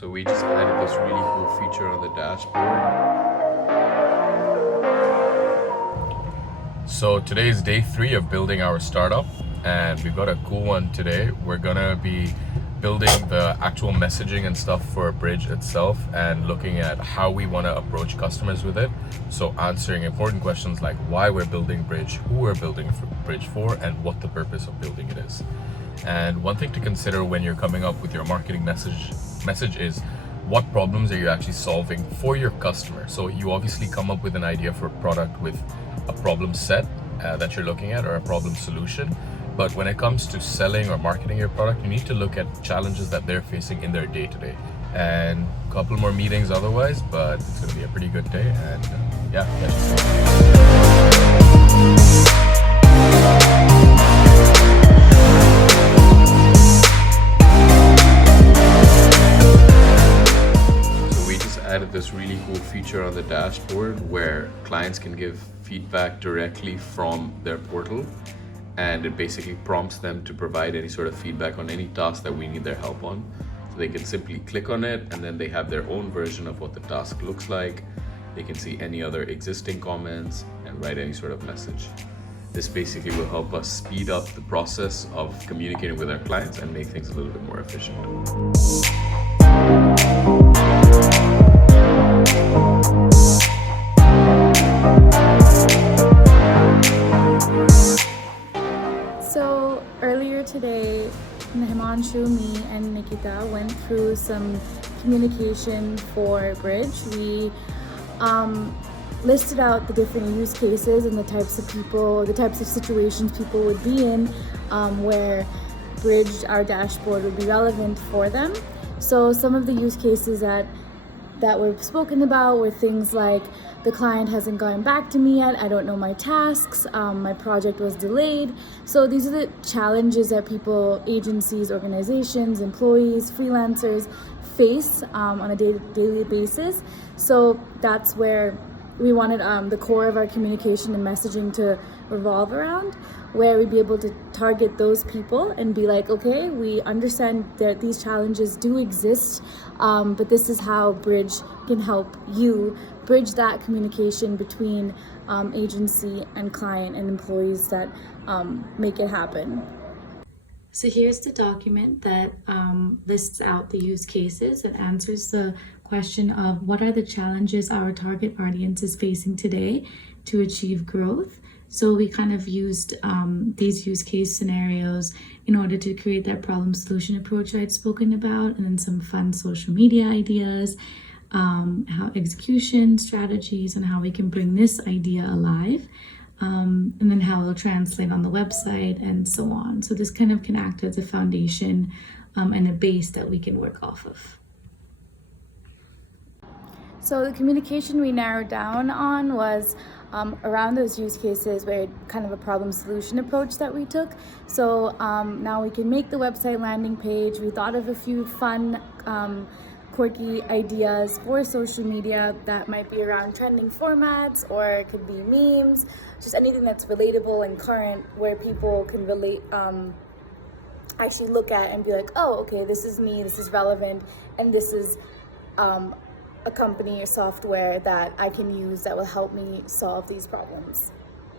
So we just added this really cool feature on the dashboard. So today is day 3 of building our startup, and we've got a cool one today. We're gonna be building the actual messaging and stuff for Briidge itself and looking at how we want to approach customers with it. So answering important questions like why we're building Briidge, who we're building Briidge for, and what the purpose of building it is. And one thing to consider when you're coming up with your marketing message is what problems are you actually solving for your customer. So you obviously come up with an idea for a product with a problem set that you're looking at, or a problem solution. But when it comes to selling or marketing your product, you need to look at challenges that they're facing in their day-to-day. And a couple more meetings otherwise, but it's going to be a pretty good day. And So we just added this really cool feature on the dashboard where clients can give feedback directly from their portal. And it basically prompts them to provide any sort of feedback on any task that we need their help on. So they can simply click on it, and then they have their own version of what the task looks like. They can see any other existing comments and write any sort of message. This basically will help us speed up the process of communicating with our clients and make things a little bit more efficient. So earlier today, Himanshu, me, and Nikita went through some communication for Briidge. We listed out the different use cases and the types of people, the types of situations people would be in where Briidge, our dashboard, would be relevant for them. So some of the use cases that were spoken about were things like the client hasn't gotten back to me yet, I don't know my tasks, my project was delayed. So these are the challenges that people, agencies, organizations, employees, freelancers face on a daily basis. So that's where we wanted the core of our communication and messaging to revolve around, where we'd be able to target those people and be like, okay, we understand that these challenges do exist, but this is how Briidge can help you bridge that communication between agency and client and employees that make it happen. So here's the document that lists out the use cases and answers the question of what are the challenges our target audience is facing today to achieve growth. So we kind of used these use case scenarios in order to create that problem solution approach I'd spoken about, and then some fun social media ideas, how execution strategies, and how we can bring this idea alive. And then how it'll translate on the website and so on. So this kind of can act as a foundation and a base that we can work off of. So the communication we narrowed down on was around those use cases where kind of a problem solution approach that we took. So now we can make the website landing page. We thought of a few fun quirky ideas for social media that might be around trending formats, or it could be memes, just anything that's relatable and current where people can relate, actually look at and be like, oh, okay, this is me, this is relevant, and this is a company or software that I can use that will help me solve these problems.